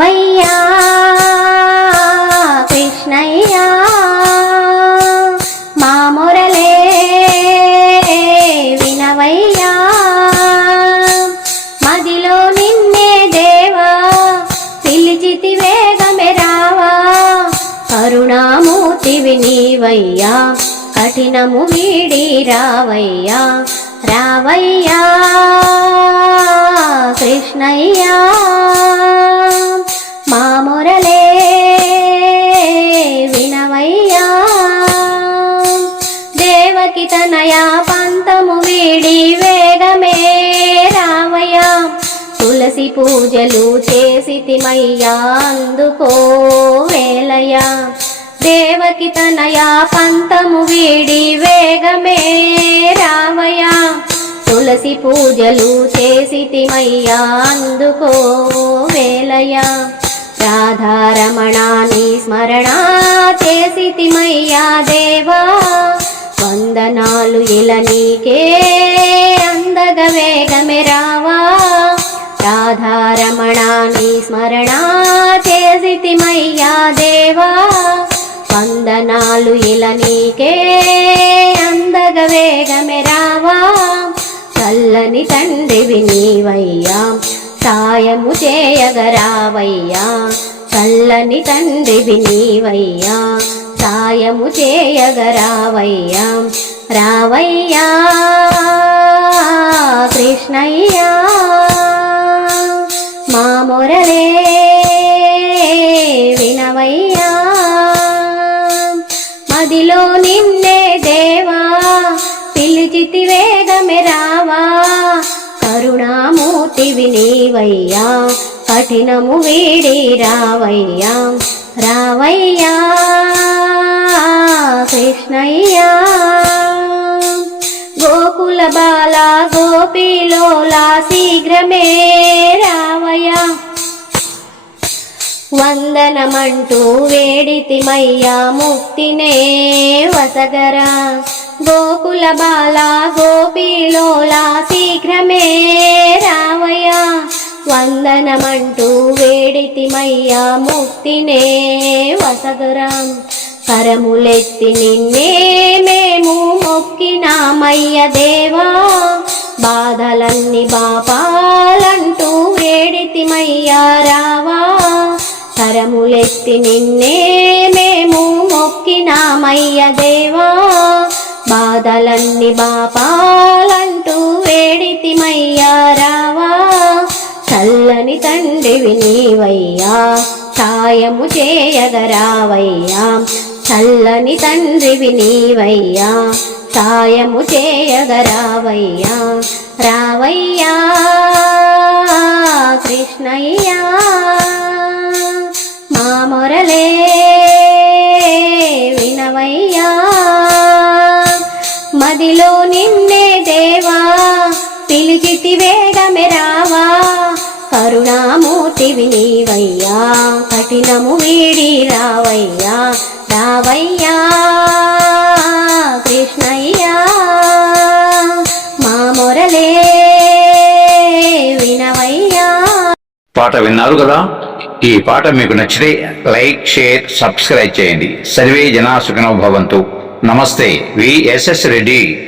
రావయ్యా కృష్ణయ్యా మా మొరలే వినవయ్యా మదిలో నిన్నే దేవా పిలిచితి వేగమే రావా కరుణామూర్తివి నీవయ్యా కఠినము వీడి రావయ్యా రావయ్యా కృష్ణయ్యా. దేవకి తనయా పంతము వీడి వేగమే రావయ్యా. తులసి పూజలు చేసితిమయ్యా అందుకో వేలయ్యా. దేవకి తనయా పంతము వీడి వేగమే రావయ్యా. తులసి పూజలు చేసితిమయ్యా అందుకో వేలయ్యా. రాధారమణాని స్మరణ చేసితిమయ్యా దేవా. వందనాలు ఇలా నీకే అందగ వేగమే రావా. నీ స్మరణ చేసితిమయ్యా దేవా. వందనాలు ఇలా నీకే అందగ వేగమే రావా. చల్లని తండ్రివి నీవయ్యా. సాయము చేయగరావయ్యా చల్లని తండ్రివి నీవయ్యా. సాయము చేయగరావయ్యా రావయ్యా కృష్ణయ్యా మా మురళే వినవయ్యా. మదిలో నిన్నే దేవా పిలిచితి వేగమే రావా. కరుణామూర్తివి నీవయ్యా కఠినము వీడి రావయ్యా. రావయ్యా కృష్ణయ్యా. గోకుల బాల గోపిలోలా శీఘ్రమే రావయ్యా. వందనమంటూ వేడితిమయ్యా ముక్తినే వసగరా. గోకుల బాల గోపిలోలా శీఘ్రమే రావయ్యా. వందనమంటూ వేడితిమయ్యా ముక్తినే వసగరా. కరములెత్తి నిన్నే మేము మొక్కినామయ్య దేవా బాధలన్నీ బాపాలంటూ వేడితిమయ్యా రావా. తరములెత్తి నిన్నే మేము మొక్కినామయ్య దేవా బాధలన్నీ బాపాలంటూ వేడితిమయ్యా రావా. చల్లని తండ్రివి నీవయ్యా సాయము చేయగరావయ్యా. చల్లని తండ్రివి నీవయ్యా సాయము చేయగరావయ్యా రావయ్యా కృష్ణయ్యా. మా మొరలే వినవయ్యా మదిలో నిన్నే దేవా పిలిచితి వేగమే రావా కరుణామూర్తివి నీవయ్యా కఠినము వీడి రావయ్యా రావయ్యా. పాట విన్నారు కదా? ఈ పాట మీకు నచ్చితే లైక్ షేర్ సబ్స్క్రైబ్ చేయండి. సర్వే జనా సుఖినో భవంతు. నమస్తే విఎస్ఎస్ రెడ్డి.